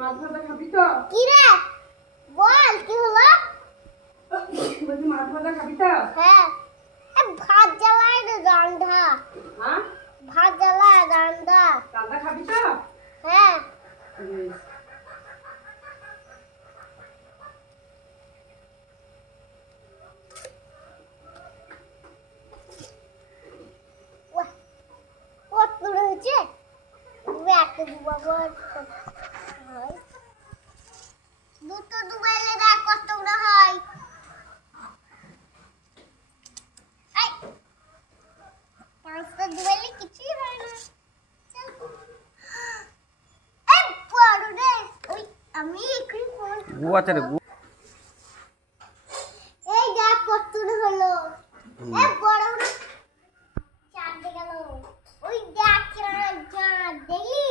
মাছ ভাজা খাবি তো? কি রে বল কি হলো? বলছি মাছ ভাজা খাবি তো? হ্যাঁ ভাত জ্বালায় রে রান্না। হ্যাঁ ভাত জ্বালায় রান্না। রান্না খাবি তো? হ্যাঁ কত দূরে হয়েছে? একটা দুবার হয় দুটো দুবাইলে দেখ কত দূরে হয়। পাঁচটা দুবাইলে কিছুই হয় না। আমি এখানে ফোন গুয়াতে রে এই দেখ কত দূরে হলো। এ বড় বড় চাঁদ গেল। ওই দেখ চাঁদ দেখলি?